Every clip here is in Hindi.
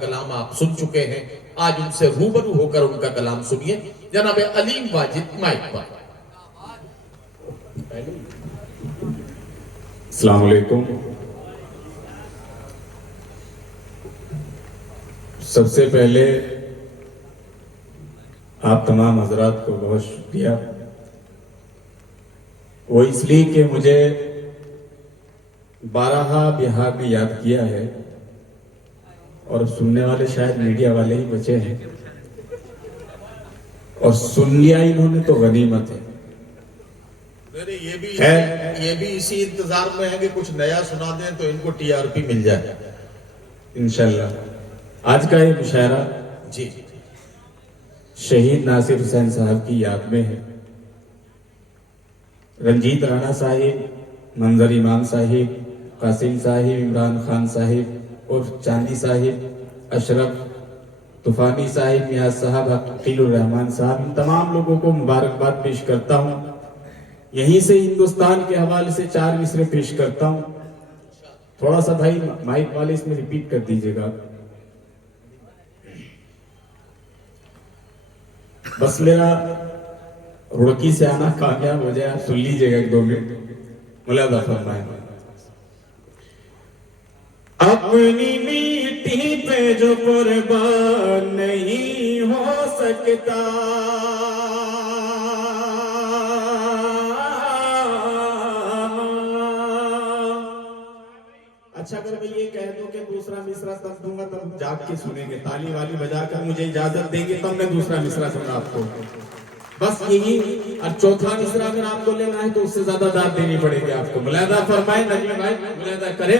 कलाम आप सुन चुके हैं। आज उनसे रूबरू होकर उनका कलाम सुनिए। जनाब अलीम वाजिद माइक पर। अस्सलाम वालेकुम। सबसे पहले आप तमाम हजरात को बहुत शुक्रिया, वो इसलिए कि मुझे बारहा बिहार में याद किया है और सुनने वाले शायद मीडिया वाले ही बचे हैं, और सुन लिया इन्होंने तो गनीमत है। ये भी इसी इंतजार में है कि कुछ नया सुना दें तो इनको टीआरपी मिल जाए इंशाल्लाह। आज का ये मुशायरा जी शहीद नासिर हुसैन साहब की याद में है। रंजीत राणा साहिब, मंजर इमाम साहिब, कासिम साहिब, इमरान खान साहिब और चांदी साहिब, अशरफ तूफानी साहिब, नियाज साहब, अकीलुर रहमान साहब, इन तमाम लोगों को मुबारकबाद पेश करता हूँ। यहीं से हिंदुस्तान के हवाले से 4 मिसरे पेश करता हूँ। थोड़ा सा भाई माइक वाले इसमें रिपीट कर दीजिएगा। बस मेरा रुड़की से आना कामयाब हो जाए, आप सुन लीजिएगा 1-2 मिनट। मुलादा फरमाए। अपनी मिट्टी पे जो कुर्बान नहीं हो सकता, अच्छा अगर मैं ये कह दूं कि दूसरा मिसरा तब दूंगा तब जाग के सुनेंगे, ताली वाली बजाकर मुझे इजाजत देंगे तब मैं दूसरा मिसरा दूंगा आपको। बस यही। और चौथा मिसरा अगर आपको लेना है तो उससे ज्यादा दाद देनी पड़ेगी आपको। मुलादा फरमाए नजमी भाई, मुलादा करें।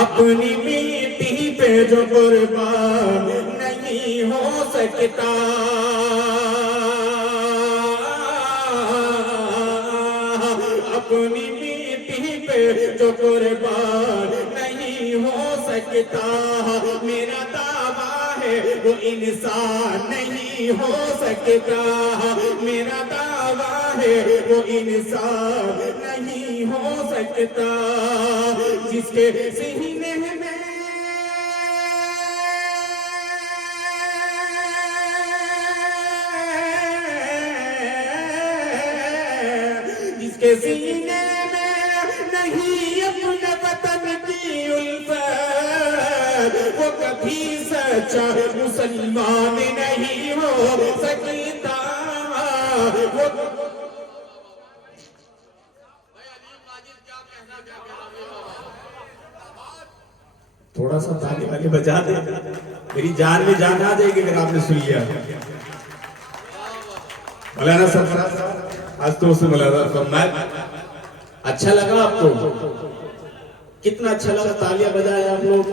अपनी मिट्टी पे जो कुर्बान नहीं हो सकता, अपनी मिट्टी पे जो कुर्बान नहीं हो सकता, मेरा दावा है वो इंसान नहीं हो सकता, मेरा दावा है वो इंसान नहीं हो सकता, जिसके सीने में जिसके सीने में नहीं अपने वतन की उल्फत, वो कभी सच्चा मुसलमान नहीं हो सकता। वो थोड़ा सा ताली वाली बजा दे, मेरी जान में जान आ जाएगी अगर आपने सुन लिया। मौलाना सरफराज आज तो उसे मौलाना फरमाए। अच्छा लगा आपको? कितना अच्छा लगा, तालियां बजाए आप लोग।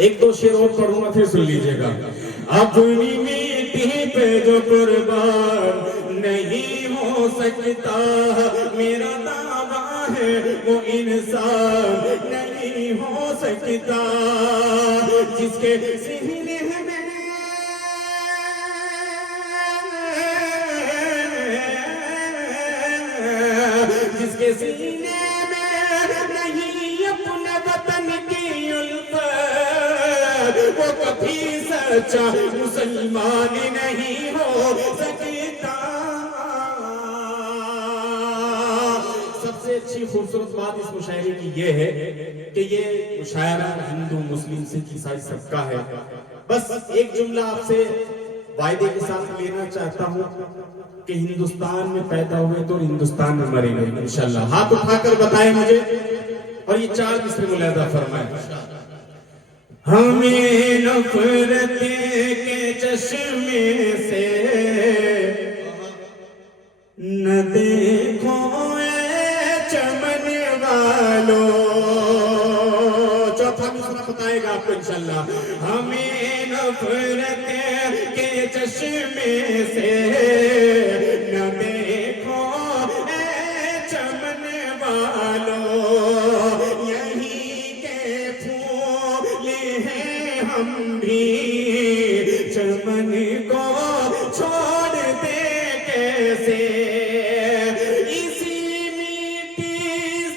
1-2 शेर और पढ़ूंगा फिर सुन लीजिएगा। अपनी मिट्टी पे जो कुर्बान नहीं हो सकता, मेरा दावा है वो इंसान नहीं हो सकता, जिसके सीने में जिसके सीने में नहीं अपने वतन की उल्फत, वो कभी सच्चा मुसलमान नहीं हो सकता। सबसे अच्छी खूबसूरत बात इस मुशायरे की ये है कि ये मुशायरा हिंदू मुस्लिम सिख ईसाई सबका है। बस एक जुमला आपसे वायदे के साथ लेना चाहता हूँ कि हिंदुस्तान में पैदा हुए तो हिंदुस्तान में मरेंगे इंशाल्लाह। हाथ उठाकर बताएं मुझे, और ये 4 मिसरे मुलादा फरमाए। हमें नफरत के चश्मे से न देखो चमन वालों, चौथा मिसरा बताएगा आपको इंशाल्लाह। हमें नफरत के चश्मे से न देखो चमन वालों, यहीं के फूल हैं हम भी, चमन को छोड़ दे कैसे, इसी मिट्टी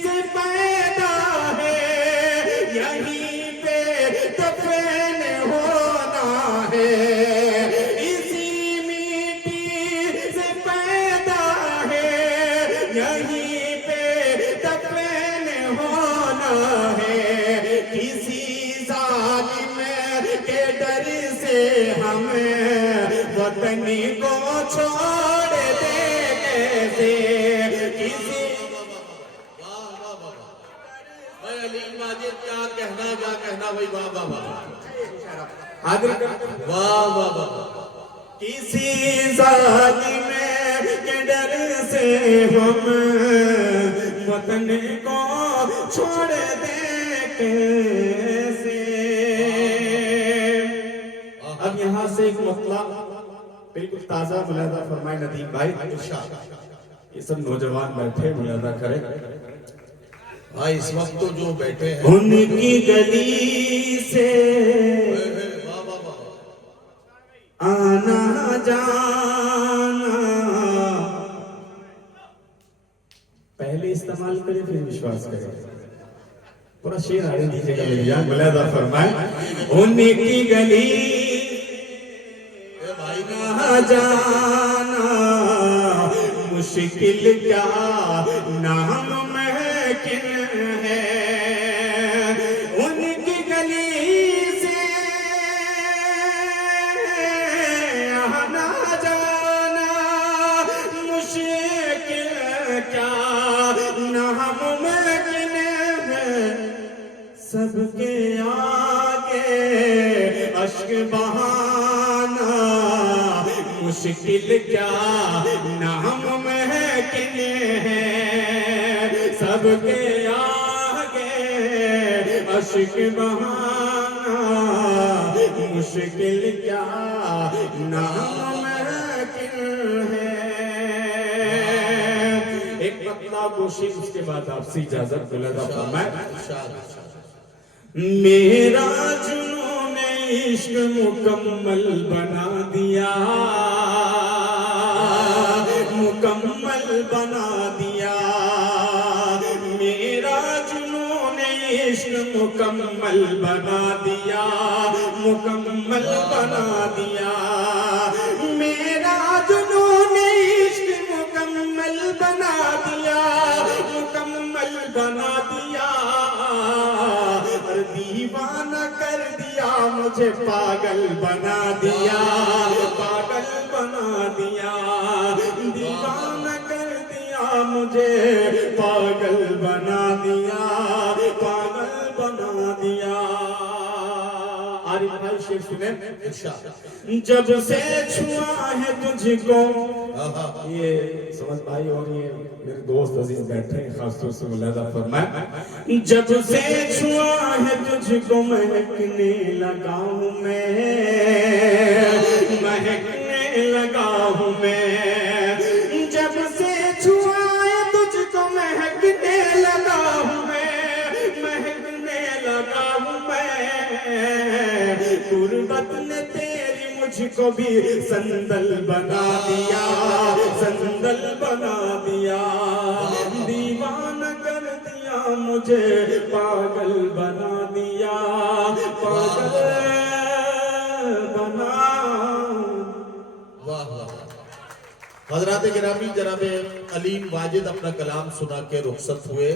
से पैदा है, यहीं पे तो यहीं पे दफन होना है। किसी जालिम के डर से हम वतन को छोड़ दे कैसे। किसी भाई अलीम वाजिद क्या कहना भाई, वाह वाह वाह, आदर कर वाह वाह वाह। किसी जालिम के डर से हम वतन को छोड़ दे कैसे। अब यहाँ से एक मतलब बिल्कुल ताजा मुलादा फरमाए नदीम भाई। ये सब नौजवान बैठे मुलादा करें। भाई इस वक्त तो जो बैठे हैं उनकी गली से वाह वाह वाह, आना जाना पहले इस्तेमाल करें फिर विश्वास करें। पूरा शेर आने दीजिएगा मेरी जान, मुलादा फरमाए। उनकी गली भाई ना जाना मुश्किल क्या नाम महकिन है। उनकी गली से आना जाना मुश्किल क्या नाम महकिन है। सबके आगे अश्क बहाना मुश्किल क्या नाम महकिन है। सबके आगे अश्क बहाना मुश्किल क्या नाम महकिन है। एक पतला गोशी उसके बाद आपसे इजाजत मुलादा फरमाए। मेरा जुनून इश्क मुकम्मल बना दिया, मुकम्मल बना दिया। मेरा जुनून इश्क मुकम्मल बना दिया, मुकम्मल बना दिया। मेरा जुनून इश्क मुकम्मल बना दिया, मुकम्मल बना दिया। दीवाना कर दिया मुझे, पागल बना दिया, पागल बना दिया। दीवाना कर दिया मुझे, पागल बना दिया, पागल बना दिया। आरिफ भाई शेर सुने। जब से छुआ है तुझको, ये समझ भाई और ये मेरे दोस्त अजीज बैठे हैं, खासतौर से मुलादा फरमाए। जब से छुआ है तुझको महकने लगा हूं मैं, महकने लगा हूं मैं। जब से छुआ है तुझको महकने लगा हूं मैं, महकने लगा हूं मैं। गुरबत ने तेरी मुझको भी संदल बना दिया, संदल बना दिया। दीवाना कर दिया मुझे, पागल बना दिया, पागल बना। वाह वाह। हजरात गिरामी जनाब अलीम वाजिद अपना कलाम सुना के रुखसत हुए।